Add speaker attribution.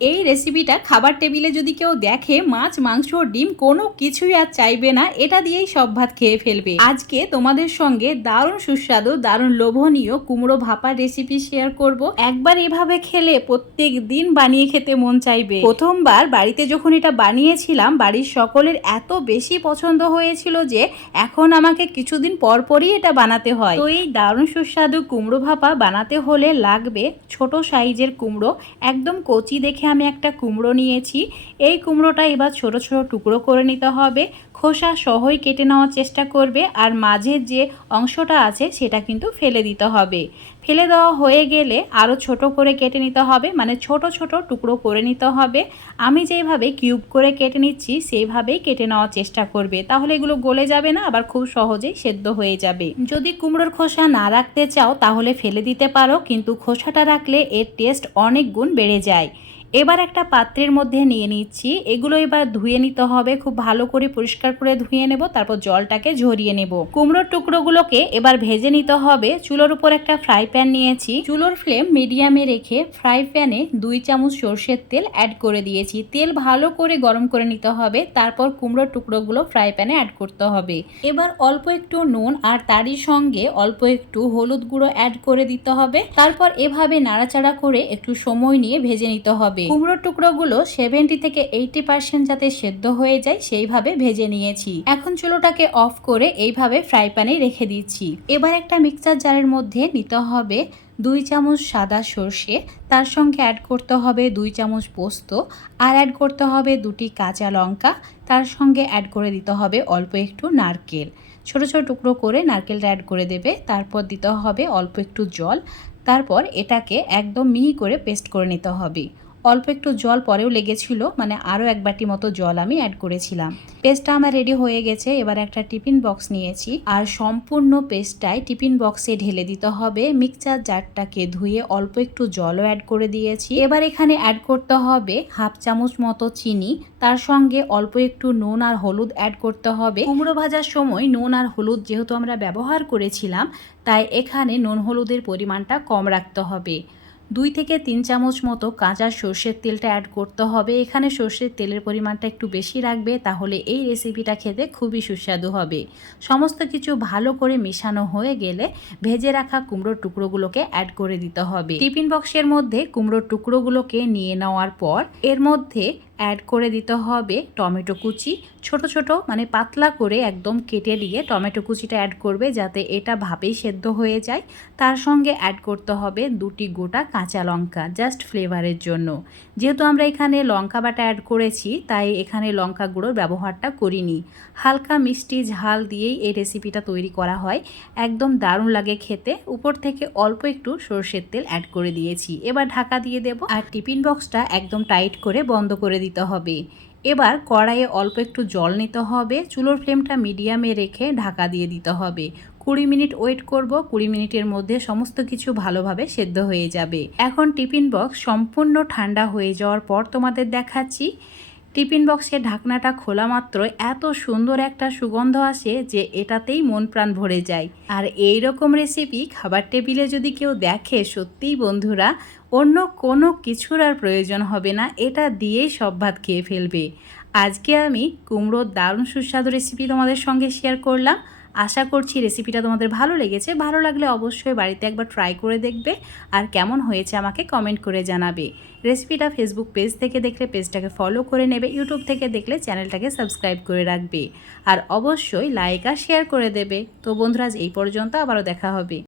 Speaker 1: এই রেসিপিটা খাবার টেবিলে যদি কেউ দেখে, মাছ, মাংস, ডিম, কোনো কিছুই আর চাইবে না, এটা দিয়েই সব ভাত খেয়ে ফেলবে। আজকে তোমাদের সঙ্গে দারুণ সুস্বাদু, দারুণ লোভনীয় কুমড়ো ভাপার রেসিপি শেয়ার করব। একবার এভাবে খেলে প্রত্যেক দিন বানিয়ে খেতে মন চাইবে। প্রথমবার বাড়িতে যখন এটা বানিয়েছিলাম, বাড়ির সকলের এত বেশি পছন্দ হয়েছিল যে, এখন আমাকে কিছুদিন পরপরই এটা বানাতে হয়। তো এই দারুণ সুস্বাদু কুমড়ো ভাপা বানাতে হলে লাগবে ছোট সাইজের কুমড়ো, একদম কচি দেখে আমি একটা কুমড়ো নিয়েছি। এই কুমড়োটা এবার ছোট ছোট টুকরো করে নিতে হবে। খোসা সহই কেটে নেওয়ার চেষ্টা করবে আর মাঝের যে অংশটা আছে সেটা কিন্তু ফেলে দিতে হবে। ফেলে দেওয়া হয়ে গেলে আরও ছোট করে কেটে নিতে হবে মানে ছোট ছোট টুকরো করে নিতে হবে। আমি যেইভাবে কিউব করে কেটে নিচ্ছি সেইভাবেই কেটে নেওয়ার চেষ্টা করবে। তাহলে এগুলো গলে যাবে না, আবার খুব সহজেই সেদ্ধ হয়ে যাবে। যদি কুমড়োর খোসা না রাখতে চাও, তাহলে ফেলে দিতে পারো, কিন্তু খোসাটা রাখলে এর টেস্ট অনেক গুণ বেড়ে যায়। এবার একটা পাত্রের মধ্যে নিয়ে নিচ্ছি। এগুলো এবার ধুয়ে নিতে হবে। খুব ভালো করে পরিষ্কার করে ধুয়ে নেব, তারপর জলটাকে ঝরিয়ে নেব। কুমড়োর টুকরোগুলোকে এবার ভেজে নিতে হবে। চুলোর উপর একটা ফ্রাই প্যান নিয়েছি। চুলোর ফ্লেম মিডিয়ামে রেখে ফ্রাই প্যানে দুই চামচ সর্ষের তেল অ্যাড করে দিয়েছি। তেল ভালো করে গরম করে নিতে হবে। তারপর কুমড়োর টুকরোগুলো ফ্রাই প্যানে অ্যাড করতে হবে। এবার অল্প একটু নুন আর তারই সঙ্গে অল্প একটু হলুদ গুঁড়ো অ্যাড করে দিতে হবে। তারপর এভাবে নাড়াচাড়া করে একটু সময় নিয়ে ভেজে নিতে হবে। কুমড়োর টুকরোগুলো সেভেন্টি থেকে এইটি পার্সেন্ট যাতে সেদ্ধ হয়ে যায়, সেইভাবে ভেজে নিয়েছি। এখন চুলোটাকে অফ করে এইভাবে ফ্রাই প্যানে রেখে দিচ্ছি। এবার একটা মিক্সার জারের মধ্যে নিতে হবে দুই চামচ সাদা সর্ষে, তার সঙ্গে অ্যাড করতে হবে দুই চামচ পোস্ত, আর অ্যাড করতে হবে দুটি কাঁচা লঙ্কা, তার সঙ্গে অ্যাড করে দিতে হবে অল্প একটু নারকেল। ছোট ছোট টুকরো করে নারকেলটা অ্যাড করে দেবে, তারপর দিতে হবে অল্প একটু জল, তারপর এটাকে একদম মিহি করে পেস্ট করে নিতে হবে। অল্প একটু জল পরেও লেগেছিল মানে আরও এক বাটি মতো জল আমি অ্যাড করেছিলাম। পেস্টটা আমার রেডি হয়ে গেছে, এবার একটা টিফিন বক্স নিয়েছি। আর সম্পূর্ণ পেস্টটাই টিফিন বক্সে ঢেলে দিতে হবে। মিক্সচার জারটাকে ধুয়ে অল্প একটু জলও অ্যাড করে দিয়েছি। এবার এখানে অ্যাড করতে হবে হাফ চামচ মতো চিনি। তার সঙ্গে অল্প একটু নুন আর হলুদ অ্যাড করতে হবে। কুমড়ো ভাজার সময় নুন আর হলুদ যেহেতু আমরা ব্যবহার করেছিলাম, তাই এখানে নুন হলুদের পরিমাণটা কম রাখতে হবে। দুই থেকে তিন চামচ মতো কাঁচা সর্ষের তেলটা অ্যাড করতে হবে। এখানে সর্ষের তেলের পরিমাণটা একটু বেশি রাখবে, তাহলে এই রেসিপিটা খেতে খুবই সুস্বাদু হবে। সমস্ত কিছু ভালো করে মেশানো হয়ে গেলে ভেজে রাখা কুমড়োর টুকরোগুলোকে অ্যাড করে দিতে হবে। টিফিন বক্সের মধ্যে কুমড়োর টুকরোগুলোকে নিয়ে নেওয়ার পর, এর মধ্যে অ্যাড করে দিতে হবে টমেটো কুচি। ছোট ছোট মানে পাতলা করে একদম কেটে দিয়ে টমেটো কুচিটা অ্যাড করবে যাতে এটা ভাবেই সেদ্ধ হয়ে যায়। তার সঙ্গে অ্যাড করতে হবে দুটি গোটা কাঁচা লঙ্কা জাস্ট ফ্লেভারের জন্য। যেহেতু আমরা এখানে লঙ্কা বাটা অ্যাড করেছি, তাই এখানে লঙ্কা গুঁড়োর ব্যবহারটা করিনি। হালকা মিষ্টি ঝাল দিয়েই এই রেসিপিটা তৈরি করা হয়। একদম দারুণ লাগে খেতে। উপর থেকে অল্প একটু সর্ষের তেল অ্যাড করে দিয়েছি। এবার ঢাকা দিয়ে দেব আর টিফিন বক্সটা একদম টাইট করে বন্ধ করে দিতে হবে। এবার কড়াইয়ে অল্প একটু জল নিতে হবে। চুলোর ফ্লেমটা মিডিয়ামে রেখে ঢাকা দিয়ে দিতে হবে। কুড়ি মিনিট ওয়েট করব। কুড়ি মিনিটের মধ্যে সমস্ত কিছু ভালোভাবে সেদ্ধ হয়ে যাবে। এখন টিফিন বক্স সম্পূর্ণ ঠান্ডা হয়ে যাওয়ার পর তোমাদের দেখাচ্ছি। টিফিন বক্সের ঢাকনাটা খোলা মাত্র এত সুন্দর একটা সুগন্ধ আসে যে এটাতেই মন প্রাণ ভরে যায়। আর এই রকম রেসিপি খাবার টেবিলে যদি কেউ দেখে, সত্যিই বন্ধুরা, অন্য কোনো কিছুর আর প্রয়োজন হবে না, এটা দিয়েই সব ভাত খেয়ে ফেলবে। আজকে আমি কুমড়োর দারুণ সুস্বাদু রেসিপি তোমাদের সঙ্গে শেয়ার করলাম। আশা করছি রেসিপিটা তোমাদের ভালো লেগেছে। ভালো লাগলে অবশ্যই বাড়িতে একবার ট্রাই করে দেখবে। আর কেমন হয়েছে আমাকে কমেন্ট করে জানাবে। রেসিপিটা ফেসবুক পেজ থেকে দেখলে পেজটাকে ফলো করে নেবে। ইউটিউব থেকে দেখলে চ্যানেলটাকে সাবস্ক্রাইব করে রাখবে। আর অবশ্যই লাইক আর শেয়ার করে দেবে। তো বন্ধুরা, আজ এই পর্যন্ত আবারও দেখা হবে।